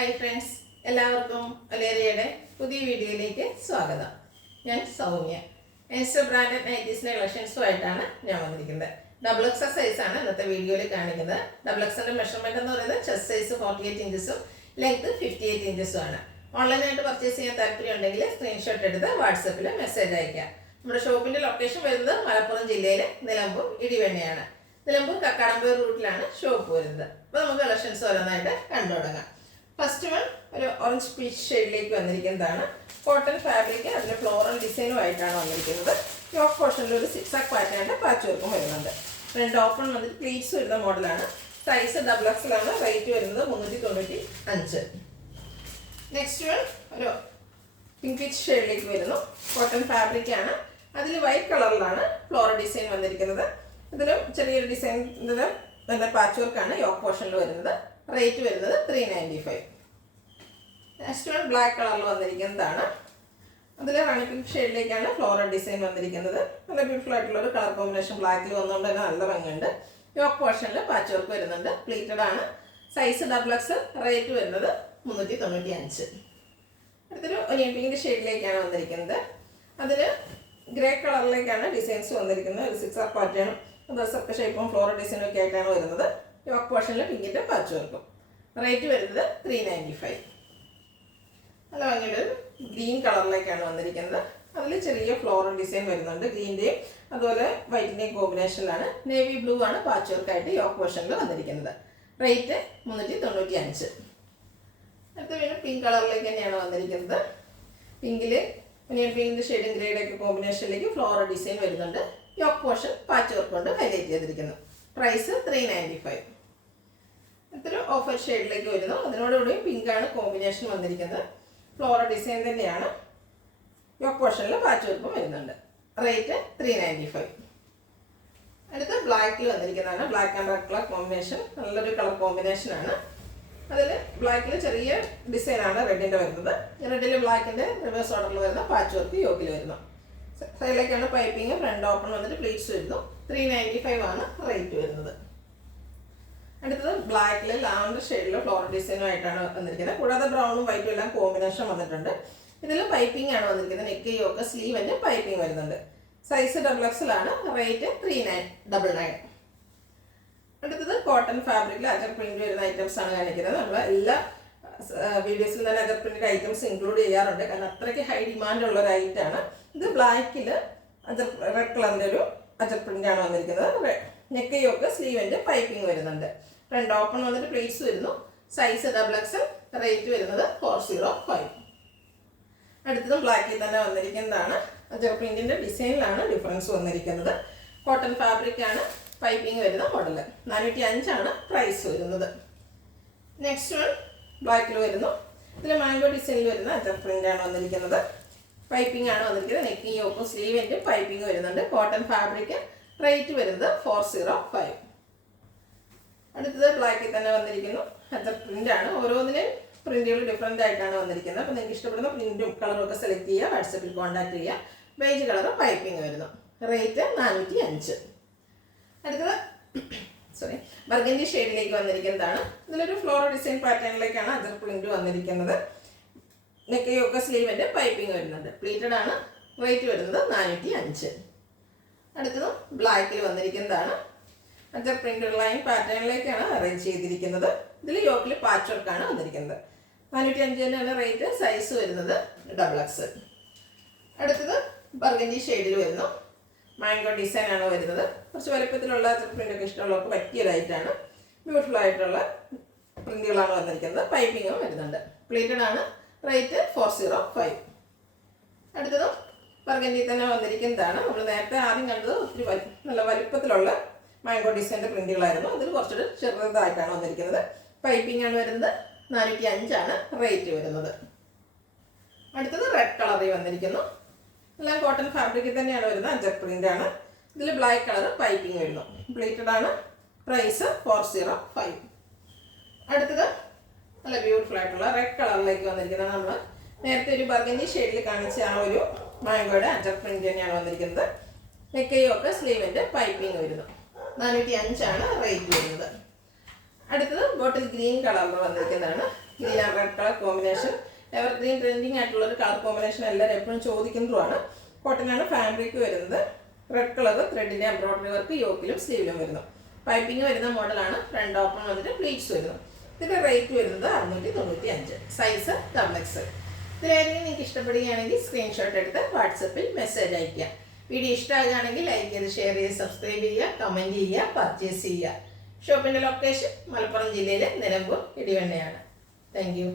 Hi friends, എല്ലാവർക്കും വലേറിയയുടെ പുതിയ വീഡിയോയിലേക്ക് സ്വാഗതം. ഞാൻ സൗമ്യ. എൻസ്റ്റർ ബ്രാൻഡഡ് നൈറ്റീസിൻ്റെ കളക്ഷൻസുമായിട്ടാണ് ഞാൻ വന്നിരിക്കുന്നത്. ഡബിൾ എക്സൽ സൈസാണ് ഇന്നത്തെ വീഡിയോയിൽ കാണിക്കുന്നത്. ഡബിൾ എക്സലിൻ്റെ മെഷർമെൻറ്റ് എന്ന് പറയുന്നത് ചെസ്റ്റ് സൈസ് 48 ഇഞ്ചസും ലെങ്ത് 58 ഇഞ്ചസും ആണ്. ഓൺലൈനായിട്ട് പർച്ചേസ് ചെയ്യാൻ താല്പര്യം ഉണ്ടെങ്കിൽ സ്ക്രീൻഷോട്ട് എടുത്ത് വാട്സപ്പിൽ മെസ്സേജ് അയക്കാം. നമ്മുടെ ഷോപ്പിൻ്റെ ലൊക്കേഷൻ വരുന്നത് മലപ്പുറം ജില്ലയിലെ നിലമ്പൂർ ഇടിവണ്ണയാണ്. നിലമ്പൂർ കക്കാടമ്പൂർ റൂട്ടിലാണ് ഷോപ്പ് വരുന്നത്. അപ്പോൾ നമുക്ക് കളക്ഷൻസ് ഓരോന്നായിട്ട് കണ്ടു തുടങ്ങാം. ഫസ്റ്റ് വൺ ഒരു ഓറഞ്ച് പീച്ച് ഷെയ്ഡിലേക്ക് വന്നിരിക്കുന്നതാണ്. കോട്ടൺ ഫാബ്രിക്, അതിൽ ഫ്ലോറൽ ഡിസൈനുമായിട്ടാണ് വന്നിരിക്കുന്നത്. യോക്ക് പോർഷനിൽ ഒരു സിക്സാക് പാറ്റേണിൻ്റെ പാച്ച് വർക്കും വരുന്നുണ്ട്. രണ്ട് ഓപ്പൺ വന്നിട്ട് പ്ലീറ്റ്സ് വരുന്ന മോഡലാണ്. സൈസ് ഡബിൾ എക്സൽ ആണ്. റേറ്റ് വരുന്നത് 395. നെക്സ്റ്റ് വൺ ഒരു പിങ്ക് പീച്ച് ഷെയ്ഡിലേക്ക് വരുന്നു. കോട്ടൺ ഫാബ്രിക് ആണ്. അതിൽ വൈറ്റ് കളറിലാണ് ഫ്ലോറൽ ഡിസൈൻ വന്നിരിക്കുന്നത്. ഇതിലും ചെറിയൊരു ഡിസൈനിൻ്റെ നല്ല പാച്ച് വർക്കാണ് യോക്ക് പോർഷനിൽ വരുന്നത്. റേറ്റ് വരുന്നത് 395. നെക്സ്റ്റ് വൺ ബ്ലാക്ക് കളറിൽ വന്നിരിക്കുന്നതാണ്. അതിൽ റാണി പിങ്ക് ഷെയ്ഡിലേക്കാണ് ഫ്ലോറൽ ഡിസൈൻ വന്നിരിക്കുന്നത്. നല്ല ബ്യൂട്ടിഫുൾ ആയിട്ടുള്ള ഒരു കളർ കോമ്പിനേഷൻ ബ്ലാക്കിൽ വന്നുകൊണ്ട് തന്നെ നല്ല ഭംഗിയുണ്ട്. യോക്ക് പോർഷനിൽ പാച്ച് വർക്ക് വരുന്നുണ്ട്. പ്ലീറ്റഡ് ആണ്. Size double XL. റേറ്റ് വരുന്നത് 395. അടുത്തൊരു ഒനിയൻ പിങ്കിൻ്റെ ഷെയ്ഡിലേക്കാണ് വന്നിരിക്കുന്നത്. അതിൽ ഗ്രേ കളറിലേക്കാണ് ഡിസൈൻസ് വന്നിരിക്കുന്നത്. ഒരു സിക്സാക് പാറ്റേണും ഡ്രസ്സൊക്കെ ഷേപ്പും ഫ്ലോറൽ ഡിസൈനും ഒക്കെ ആയിട്ടാണ് വരുന്നത്. യോക്ക് പോർഷനിൽ പിങ്കിൻ്റെ പാച്ച് വർക്കും. റേറ്റ് വരുന്നത് 395. നല്ല ഭംഗിയുടെ ഗ്രീൻ കളറിലേക്കാണ് വന്നിരിക്കുന്നത്. അതിൽ ചെറിയ ഫ്ലോറൽ ഡിസൈൻ വരുന്നുണ്ട്. ഗ്രീൻ്റെയും അതുപോലെ വൈറ്റിൻ്റെയും കോമ്പിനേഷനിലാണ്. നേവി ബ്ലൂ ആണ് പാച്ച് വർക്കായിട്ട് യോക്ക് പോർഷനിൽ വന്നിരിക്കുന്നത്. റേറ്റ് 395. അടുത്ത വീണ്ടും പിങ്ക് കളറിലേക്ക് തന്നെയാണ് വന്നിരിക്കുന്നത്. പിങ്കിൽ ഒനിയൻ പിങ്കിൻ്റെ ഷെയ്ഡും ഗ്രേയുടെ ഒക്കെ കോമ്പിനേഷനിലേക്ക് ഫ്ലോറൽ ഡിസൈൻ വരുന്നുണ്ട്. യോക്ക് പോർഷൻ പാച്ച് വർക്ക് കൊണ്ട് ഹൈലൈറ്റ് ചെയ്തിരിക്കുന്നു. പ്രൈസ് 395. ഇതൊരു ഓഫർ ഷെയ്ഡിലേക്ക് വരുന്നു. അതിനോടുകൂടി പിങ്കാണ് കോമ്പിനേഷൻ വന്നിരിക്കുന്നത്. ഫ്ലോറൽ ഡിസൈൻ തന്നെയാണ്. യോക്ക് പോർഷനിൽ പാച്ച് വർക്കും വരുന്നുണ്ട്. റേറ്റ് 395. അടുത്ത ബ്ലാക്കിൽ വന്നിരിക്കുന്നതാണ്. Black and red colour combination. നല്ലൊരു കളർ കോമ്പിനേഷനാണ്. അതിൽ ബ്ലാക്കിൽ ചെറിയ ഡിസൈനാണ് റെഡിൻ്റെ വരുന്നത്. റെഡിൽ ബ്ലാക്കിൻ്റെ റിവേഴ്സ് ഓർഡറിൽ വരുന്ന പാച്ച് വർക്ക് യോക്കിൽ വരുന്നു. സൈഡിലേക്കാണ് പൈപ്പിങ്. ഫ്രണ്ട് ഓപ്പൺ വന്നിട്ട് പ്ലീറ്റ്സ് വരുന്നു. 395 ആണ് റേറ്റ് വരുന്നത്. അടുത്തത് ബ്ലാക്കിൽ ലാവൻഡർ ഷെയ്ഡിൽ ഫ്ലോറൽ ഡിസൈനുമായിട്ടാണ് വന്നിരിക്കുന്നത്. കൂടാതെ ബ്രൗണും വൈറ്റും എല്ലാം കോമ്പിനേഷൻ വന്നിട്ടുണ്ട്. ഇതിൽ പൈപ്പിംഗ് ആണ് വന്നിരിക്കുന്നത്. നെക്ക് യോക്ക് സ്ലീവിൻ്റെ പൈപ്പിംഗ് വരുന്നുണ്ട്. സൈസ് ഡബിൾ എക്സൽ ആണ്. റേറ്റ് 399. അടുത്തത് കോട്ടൺ ഫാബ്രിക്കിൽ അജർ പ്രിന്റ് വരുന്ന ഐറ്റംസ് ആണ് കാണിക്കുന്നത്. നമ്മൾ എല്ലാ വീഡിയോസിൽ തന്നെ അജർ പ്രിന്റ് ഐറ്റംസ് ഇൻക്ലൂഡ് ചെയ്യാറുണ്ട്. കാരണം അത്രയ്ക്ക് ഹൈ ഡിമാൻഡ് ഉള്ള ഒരു ഐറ്റമാണ്. ഇത് ബ്ലാക്കിൽ റെഡ് കളറിൻ്റെ ഒരു അജർ പ്രിന്റ് ആണ് വന്നിരിക്കുന്നത്. നെക്ക് യോക്ക് സ്ലീവിൻ്റെ പൈപ്പിംഗ് വരുന്നുണ്ട്. ഫ്രണ്ട് ഓപ്പൺ വന്നിട്ട് പ്ലേറ്റ്സ് വരുന്നു. Size double XL. റേറ്റ് വരുന്നത് 405. അടുത്തതും ബ്ലാക്കിൽ തന്നെ വന്നിരിക്കുന്നതാണ്. അജർ പ്രിന്റിൻ്റെ ഡിസൈനിലാണ് ഡിഫറൻസ് വന്നിരിക്കുന്നത്. കോട്ടൺ ഫാബ്രിക് ആണ്. പൈപ്പിംഗ് വരുന്ന മോഡൽ. 405 ആണ് പ്രൈസ് വരുന്നത്. നെക്സ്റ്റ് വൺ ബ്ലാക്കിൽ വരുന്നു. ഇതിൽ മാംഗോ ഡിസൈനിൽ വരുന്ന അജർ പ്രിന്റ് ആണ് വന്നിരിക്കുന്നത്. പൈപ്പിംഗ് ആണ് വന്നിരിക്കുന്നത്. നെക്ക് യോക്കും സ്ലീവിൻ്റെ പൈപ്പിംഗ് വരുന്നുണ്ട്. Cotton fabric. റേറ്റ് വരുന്നത് 405. അടുത്തത് ബ്ലാക്കിൽ തന്നെ വന്നിരിക്കുന്നു. അജർ പ്രിന്റ് ആണ്. ഓരോന്നിനും പ്രിന്റുകൾ ഡിഫറെൻ്റ് ആയിട്ടാണ് വന്നിരിക്കുന്നത്. അപ്പോൾ നിങ്ങൾക്ക് ഇഷ്ടപ്പെടുന്ന പ്രിന്റും കളറും ഒക്കെ സെലക്ട് ചെയ്യുക. വാട്സപ്പിൽ കോൺടാക്ട് ചെയ്യുക. ബേജ് കളർ പൈപ്പിംഗ് വരുന്നു. റേറ്റ് 405. അടുത്തത് ബർഗൻഡി ഷെയ്ഡിലേക്ക് വന്നിരിക്കുന്നതാണ്. ഇതിലൊരു ഫ്ലോറൽ ഡിസൈൻ പാറ്റേണിലേക്കാണ് അജർ പ്രിന്റ് വന്നിരിക്കുന്നത്. നെക്ക് യോക്ക് സ്ലീവിൻ്റെ പൈപ്പിംഗ് വരുന്നുണ്ട്. പ്ലീറ്റഡ് ആണ്. റേറ്റ് വരുന്നത് 405. അടുത്തത് ബ്ലാക്കിൽ വന്നിരിക്കുന്നതാണ്. അജർ പ്രിന്റ് ലൈൻ പാറ്റേണിലേക്കാണ് അറേഞ്ച് ചെയ്തിരിക്കുന്നത്. ഇതിൽ യോക്കിൽ പാച്ച് വർക്കാണ് വന്നിരിക്കുന്നത്. 405 തന്നെയാണ് റേറ്റ്. സൈസ് വരുന്നത് ഡബിൾ എക്സ്. അടുത്തത് ബർഗൻഡി ഷെയ്ഡിൽ വരുന്നു. മാംഗോ ഡിസൈൻ ആണ് വരുന്നത്. കുറച്ച് വലുപ്പത്തിലുള്ള പ്രിൻ്റൊക്കെ ഇഷ്ടമുള്ളവർക്ക് പറ്റിയ ലൈറ്റാണ്. ബ്യൂട്ടിഫുൾ ആയിട്ടുള്ള പ്രിന്റുകളാണ് വന്നിരിക്കുന്നത്. പൈപ്പിങ്ങും വരുന്നുണ്ട്. പ്ലേറ്റഡ് ആണ്. റേറ്റ് 405. അടുത്തതും ബർഗൻഡി തന്നെ വന്നിരിക്കുന്നതാണ്. നമ്മൾ നേരത്തെ ആദ്യം കണ്ടത് ഒത്തിരി നല്ല വലുപ്പത്തിലുള്ള മാംഗോ ഡിസൈൻ്റെ പ്രിന്റുകളായിരുന്നു. അതിൽ കുറച്ചൊരു ചെറുതായിട്ടാണ് വന്നിരിക്കുന്നത്. പൈപ്പിംഗ് ആണ് വരുന്നത്. 405 ആണ് റേറ്റ് വരുന്നത്. അടുത്തത് റെഡ് കളറിൽ വന്നിരിക്കുന്നു. എല്ലാം കോട്ടൺ ഫാബ്രിക്കിൽ തന്നെയാണ് വരുന്നത്. അജർ പ്രിന്റ് ആണ്. ഇതിൽ ബ്ലാക്ക് കളർ പൈപ്പിംഗ് വരുന്നു. പ്ലേറ്റഡ് ആണ്. പ്രൈസ് 405. അടുത്തത് നല്ല ബ്യൂട്ടിഫുൾ ആയിട്ടുള്ള റെഡ് കളറിലേക്ക് വന്നിരിക്കുന്നത്. നമ്മൾ നേരത്തെ ഒരു ബർഗൻഡി ഷെയ്ഡിൽ കാണിച്ച ആ ഒരു മാംഗോയുടെ അജർ പ്രിന്റ് തന്നെയാണ് വന്നിരിക്കുന്നത്. നെക്കയൊക്കെ സ്ലീവിൻ്റെ പൈപ്പിംഗ് വരുന്നു. 405 ആണ് റേറ്റ് വരുന്നത്. അടുത്തത് ബോട്ടിൽ ഗ്രീൻ കളറിൽ വന്നിരിക്കുന്നതാണ്. Green and red colour combination. Evergreen trending ആയിട്ടുള്ളൊരു കളർ കോമ്പിനേഷൻ എല്ലാവരും എപ്പോഴും ചോദിക്കുന്നതുമാണ്. കോട്ടനാണ് ഫാബ്രിക് വരുന്നത്. റെഡ് കളർ ത്രെഡിൻ്റെ എംബ്രോയിഡറി വർക്ക് യോക്കിലും സ്ലീവിലും വരുന്നു. പൈപ്പിംഗ് വരുന്ന മോഡലാണ്. ഫ്രണ്ട് ഓപ്പൺ വന്നിട്ട് പ്ലീറ്റ്സ് വരുന്നു. ഇതിൻ്റെ റേറ്റ് വരുന്നത് 695. Size XXL. ഇതിലേതെങ്കിലും നിങ്ങൾക്ക് ഇഷ്ടപ്പെടുകയാണെങ്കിൽ സ്ക്രീൻഷോട്ട് എടുത്ത് വാട്സപ്പിൽ മെസ്സേജ് അയയ്ക്കുക. വീഡിയോ ഇഷ്ടമാകുകയാണെങ്കിൽ ലൈക്ക് ചെയ്ത് ഷെയർ ചെയ്ത് സബ്സ്ക്രൈബ് ചെയ്യുക, കമൻറ്റ് ചെയ്യുക, പർച്ചേസ് ചെയ്യുക. ഷോപ്പിൻ്റെ ലൊക്കേഷൻ മലപ്പുറം ജില്ലയിലെ നിലമ്പൂർ ഇടിവണ്ണയാണ്. Thank you.